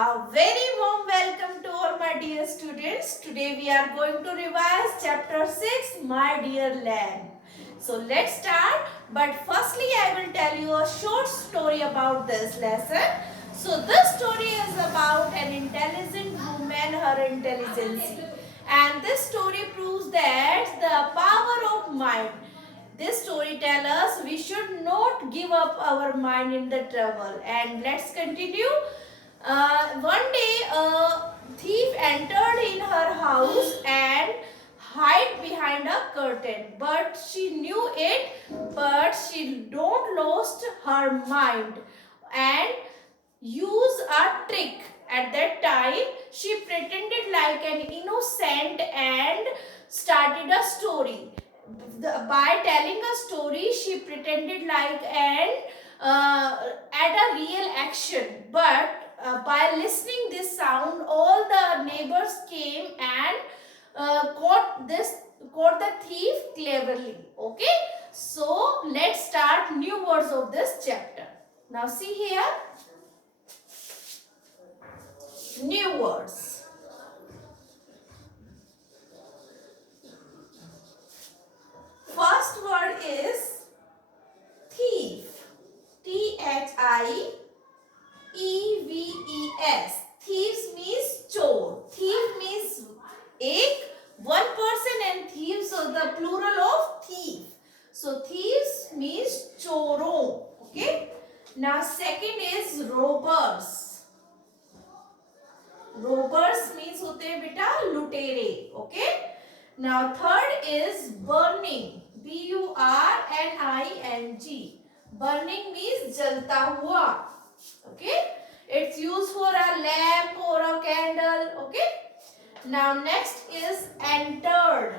A very warm welcome to all my dear students. Today we are going to revise chapter 6, My Dear Lamb. So let's start. But firstly I will tell you a short story about this lesson. So this story is about an intelligent woman, her intelligence. And this story proves that the power of mind. This story tells us we should not give up our mind in the trouble. And let's continue. One day a thief entered in her house and hid behind a curtain. But she knew it, but she don't lost her mind and used a trick. At that time, she pretended like an innocent and started a story. By telling a story, she pretended like an at a real action, but by listening this sound, all the neighbors came and caught the thief cleverly. Okay, so let's start new words of this chapter. Now see here, new words. First word is thief. THIEVES. Thieves means chore. Thief means one person, and thieves are the plural of thief. So thieves means choron. Okay. Now second is robbers. Robbers means होते हैं बेटा लुटेरे. Okay. Now third is burning. BURNING. Burning means जलता हुआ. Okay, it's used for a lamp or a candle. Okay, now next is entered.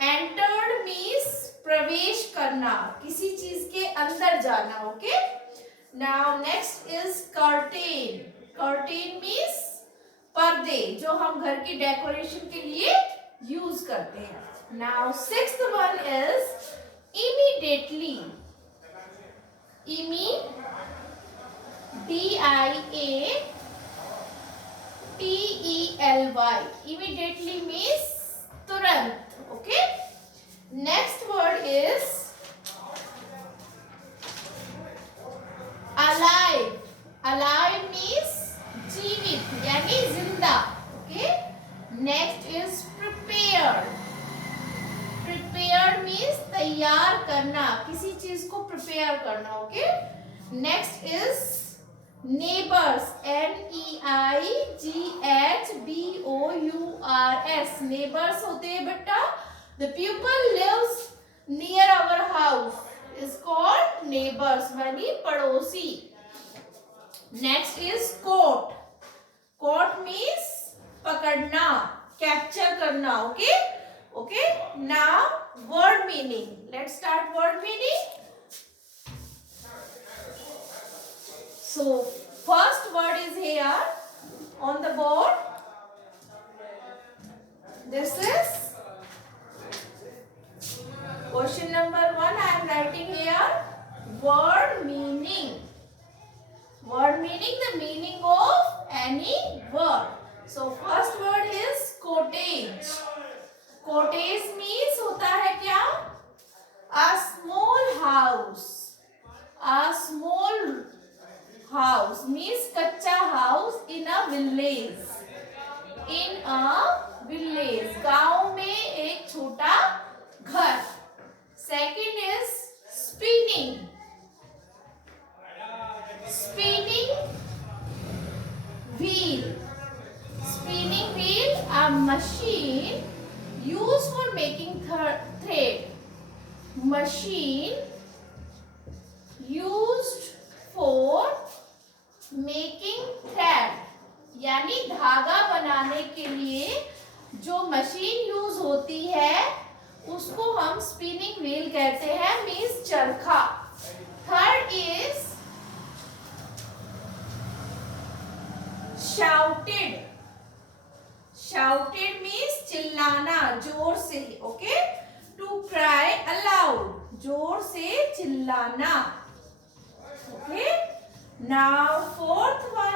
Entered means प्रवेश करना, किसी चीज के अंदर जाना. Okay, now next is curtain. Curtain means पर्दे, जो हम घर की डेकोरेशन के लिए यूज करते हैं. Now sixth one is immediately. DIATELY. Immediately means तुरंत. Okay. Next word is alive. Alive means जीवित यानी जिंदा. Okay. Next is prepared. Prepared means तैयार करना, किसी चीज को प्रिपेयर करना. Okay. Next is neighbours. NEIGHBOURS. Neighbours होते हैं बेटा the people lives near our house is called neighbours, यानी पड़ोसी. Next is caught. Caught means पकड़ना, कैप्चर करना. Okay. Okay, now word meaning. Let's start word meaning. So first word is here on the board. This is question number 1. I am writing here word meaning. Word meaning, the meaning of any word. So first word is cottage. Cottage means होता है क्या? A small house. A small house means कच्चा house in a village. In a village. गांव में एक छोटा घर. Second is spinning. Spinning wheel. Spinning wheel, a machine used for making thread. Machine used for making thread, यानी धागा बनाने के लिए जो मशीन यूज होती है उसको हम स्पिनिंग व्हील कहते हैं, मीन्स चरखा. Third is shouted. Shouted means चिल्लाना जोर से. ओके. To cry aloud. जोर से चिल्लाना. Okay. Now fourth one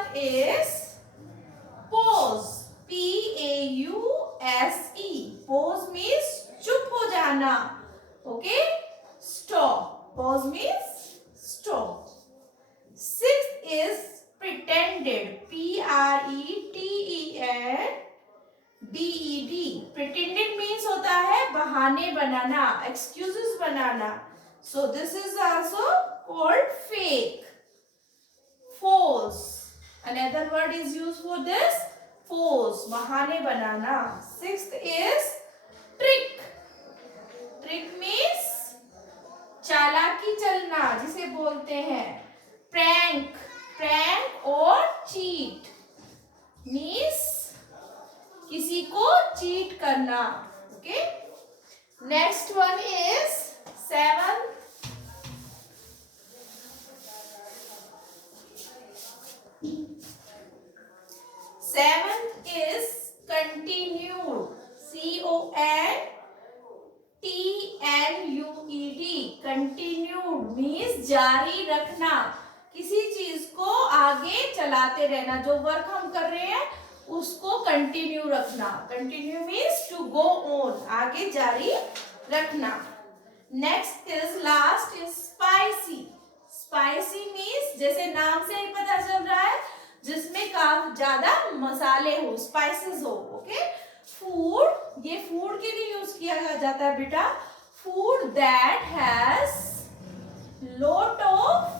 pretended, pretended. Pretended means होता है बहाने बनाना, excuses banana. So this is also called fake. False. Another word is used for this. False. बहाने बनाना. Sixth is trick. Trick means चालाकी चलना, जिसे बोलते हैं prank. Prank or cheat means किसी को cheat करना. Okay. Next one is seventh. Seventh is continued. CONTINUED. Continued means जारी रखना, किसी चीज को आगे चलाते रहना. जो वर्क हम कर रहे हैं उसको कंटिन्यू रखना. Continue means to go on, आगे जारी रखना. Next is last is spicy. Spicy means जैसे नाम से ही पता चल रहा है जिसमें काफी ज्यादा मसाले हो, स्पाइसेस हो. ओके. फूड, ये फूड के लिए यूज किया जाता है बेटा. Food that has lot of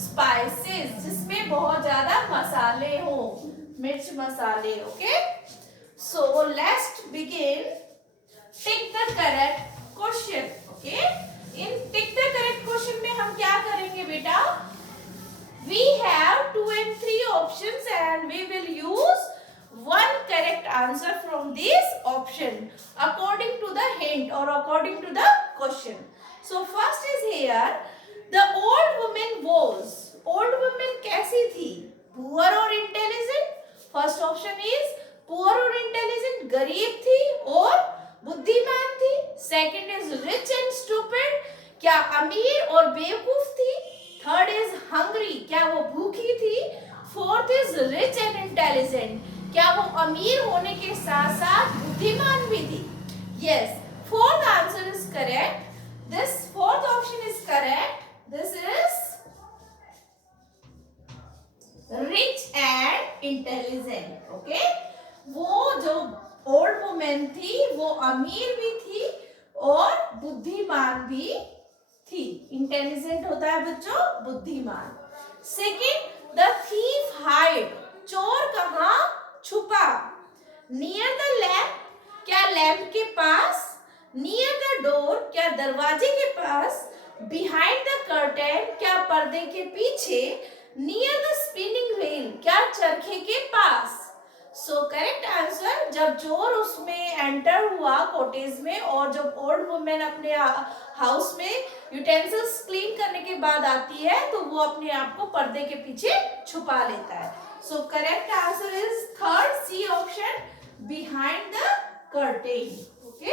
spices, जिसमें बहुत ज्यादा मसाले हो, मिर्च मसाले. Okay. So let's begin. Tick the correct question. Okay. In tick the correct question में हम क्या करेंगे बेटा? We have 2 and 3 options and we will use one correct answer from this option according to the hint or according to the question. So first is here, the old woman was. Old woman कैसी थी? Poor or intelligent? First option is poor or intelligent. गरीब थी और बुद्धिमान थी. Second is rich and stupid. क्या अमीर और बेवकूफ थी? थर्ड इज हंग्री, क्या वो भूखी थी? Fourth is rich and intelligent, क्या वो अमीर होने के साथ साथ बुद्धिमान भी थी? Yes, fourth answer is correct. This fourth option is correct. This is rich and intelligent. Okay. वो जो ओल्ड वुमेन थी वो अमीर भी थी और बुद्धिमान भी थी. इंटेलिजेंट होता है बच्चों बुद्धिमान. Second, the thief hide. चोर कहाँ छुपा? नियर द लैम्प, क्या लैम्प के पास? नियर द डोर, क्या दरवाजे के पास? बिहाइंड द कर्टेन, क्या पर्दे के पीछे? नियर द स्पिनिंग व्हील, क्या चरखे के पास? सो करेक्ट आंसर, जब चोर उसमें एंटर हुआ कॉटेज में और जब ओल्ड वुमेन अपने हाउस में यूटेंसिल्स क्लीन करने के बाद आती है तो वो अपने आप को पर्दे के पीछे छुपा लेता है. So correct answer is third, C option, behind the curtain. Okay.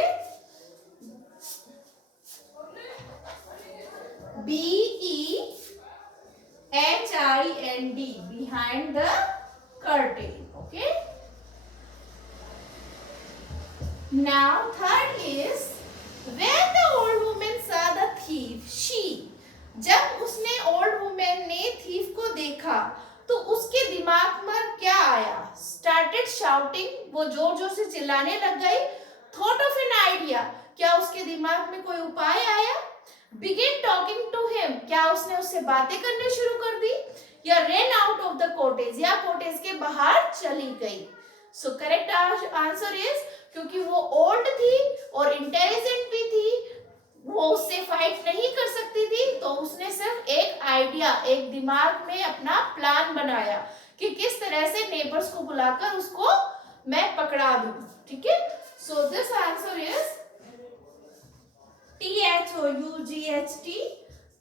BEHIND, behind the curtain. Okay. Now third is when the old woman saw the thief, she, जब उसने old woman ने thief को देखा तो उसके दिमाग में क्या आया? Started shouting, वो जोर जोर से चिल्लाने लग गई. Thought of an idea, क्या उसके दिमाग में कोई उपाय आया? Begin talking to him, क्या उसने उससे बातें करने शुरू कर दी? या ran out of the cottage, या cottage के बाहर चली गई? So correct answer is, क्योंकि वो old थी और intelligent भी थी, वो उससे फाइट नहीं कर सकती थी तो उसने सिर्फ एक आइडिया, एक दिमाग में अपना प्लान बनाया कि किस तरह से नेबर्स को बुलाकर उसको मैं पकड़ा दूं. ठीक है. So this answer is THOUGHT,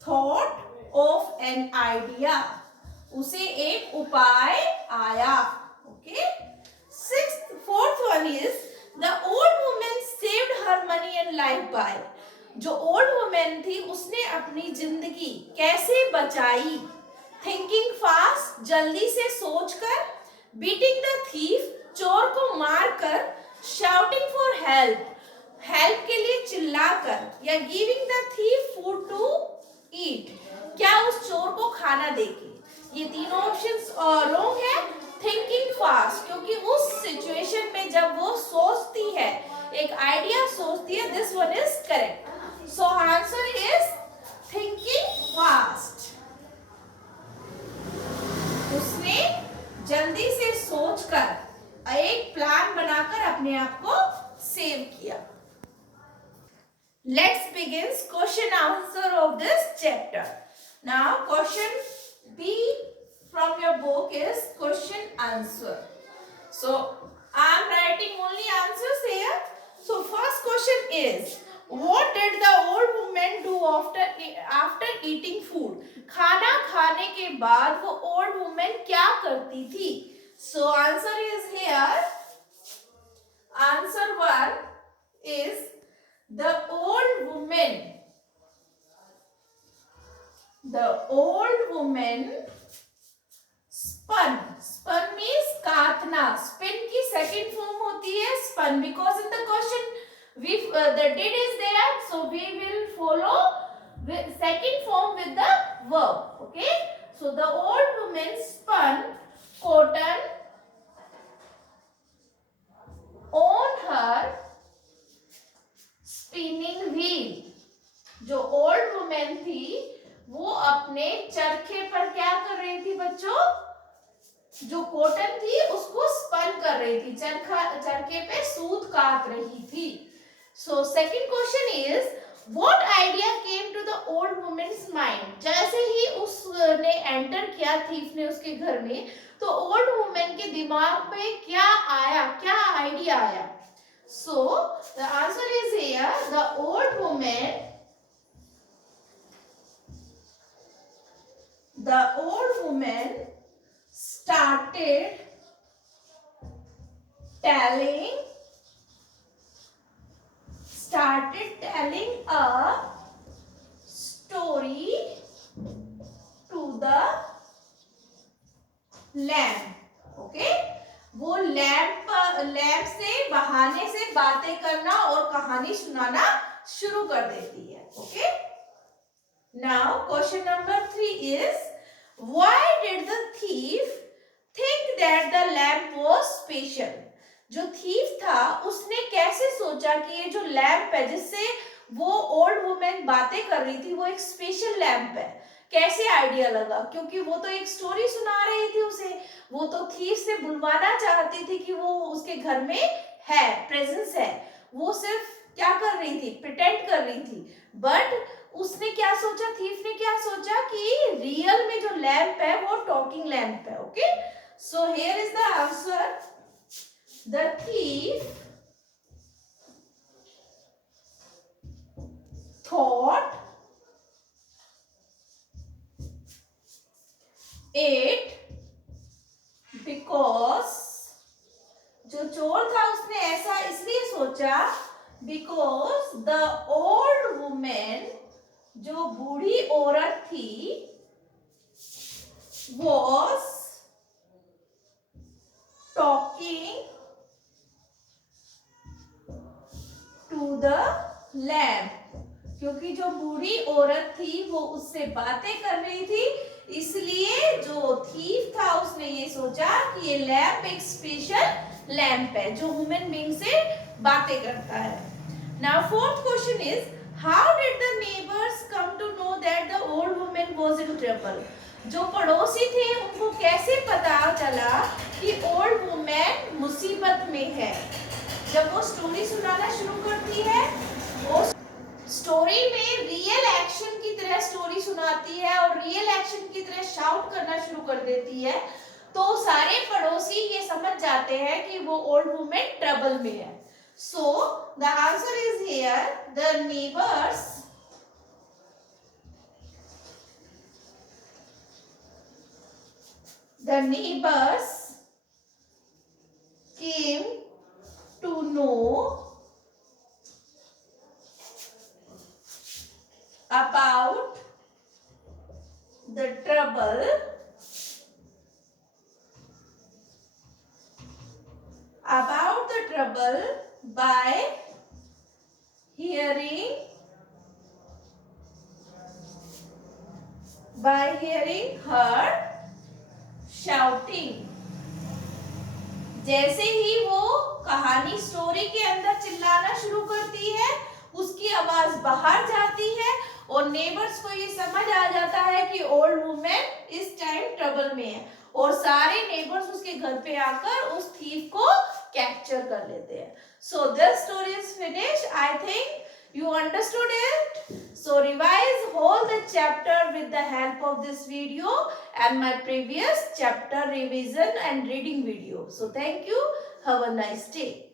thought of an idea, उसे एक उपाय आया. Okay. Fourth one is the old women saved her money and life by. जो ओल्ड वुमेन थी उसने अपनी जिंदगी कैसे बचाई? थिंकिंग फास्ट, जल्दी से सोचकर, बीटिंग द थीफ, चोर को मारकर, शाउटिंग फॉर हेल्प, हेल्प के लिए चिल्लाकर, या giving the thief food to eat, क्या उस चोर को खाना देके, ये तीनों ऑप्शंस रॉन्ग है। थिंकिंग फास्ट, क्योंकि उस सिचुएशन में जब वो सोचती है, एक आइडिया सोचती है, this one is correct. So answer is thinking fast. उसने जल्दी से सोचकर एक प्लान बनाकर अपने आप को सेव किया। Let's begin question answer of this chapter. Now question B from your book is question answer. So I am writing only answers here. So first question is, what did the old woman do after eating food? खाना खाने के बाद वो old woman क्या करती थी? So answer is here. Answer 1 is the old woman spun means काटना। spin की second form होती है spun, because in the question the did is there, so we will follow with second form with the verb. Okay, so the old woman spun cotton on her spinning wheel. जो old woman थी वो अपने चरखे पर क्या कर रही थी बच्चों? जो कॉटन थी उसको स्पन कर रही थी, चरखे पे सूत काट रही थी। So second question is, what idea came to the old women's mind? जैसे ही उसने एंटर किया, थीफ ने उसके घर में, तो ओल्ड वुमेन के दिमाग में क्या आया, क्या आइडिया आया? So the answer is here, the old women started telling a story to the lamp. Okay, वो लैंप से बहाने से बातें करना और कहानी सुनाना शुरू कर देती है। Okay, now question number 3 is, why did the thief think that the lamp was special? जो थीफ था उसने कैसे सोचा कि ये जो लैंप है जिससे वो ओल्ड वुमेन बातें कर रही थी वो एक स्पेशल लैंप है? कैसे आइडिया लगा? क्योंकि वो तो एक स्टोरी सुना रही थी उसे, वो तो थीफ से बुलवाना चाहती थी कि वो उसके घर में है, प्रेजेंस है। वो सिर्फ क्या कर रही थी? प्रिटेंड कर रही थी। बट उसने क्या सोचा, थीफ ने क्या सोचा कि रियल में जो लैंप है वो टॉकिंग लैंप है। Okay, so here is the answer, the thief thought it because, जो चोर था उसने ऐसा इसलिए सोचा बिकॉज द ओल्ड वुमेन, जो बूढ़ी औरत थी, was talking to the lamp, क्योंकि जो बूढ़ी औरत थी वो उससे बातें कर रही थी, इसलिए जो थीफ था उसने ये सोचा कि ये लैंप एक स्पेशल लैंप है जो ह्यूमन बीइंग से बातें करता है। Now fourth question is, how did the neighbors come to know that the old woman was in trouble? जो पड़ोसी थे उनको कैसे पता चला कि ओल्ड वुमेन मुसीबत में है? जब वो स्टोरी सुनाना शुरू करती है, वो स्टोरी में रियल एक्शन की तरह स्टोरी सुनाती है और रियल एक्शन की तरह शाउट करना शुरू कर देती है, तो सारे पड़ोसी ये समझ जाते हैं कि वो ओल्ड वुमेन ट्रबल में है। So the answer is here, the neighbors came to know about the trouble by hearing her shouting. जैसे ही वो कहानी स्टोरी के अंदर चिल्लाना शुरू करती है, उसकी आवाज बाहर जाती है और नेबर्स को ये समझ आ जाता है कि ओल्ड वुमेन इस टाइम ट्रबल में है और सारे नेबर्स उसके घर पे आकर उस थीफ को कैप्चर कर लेते हैं. So this story is finish. I think you understood it. So revise whole the chapter with the help of this video and my previous chapter revision and reading video. So thank you. Have a nice day.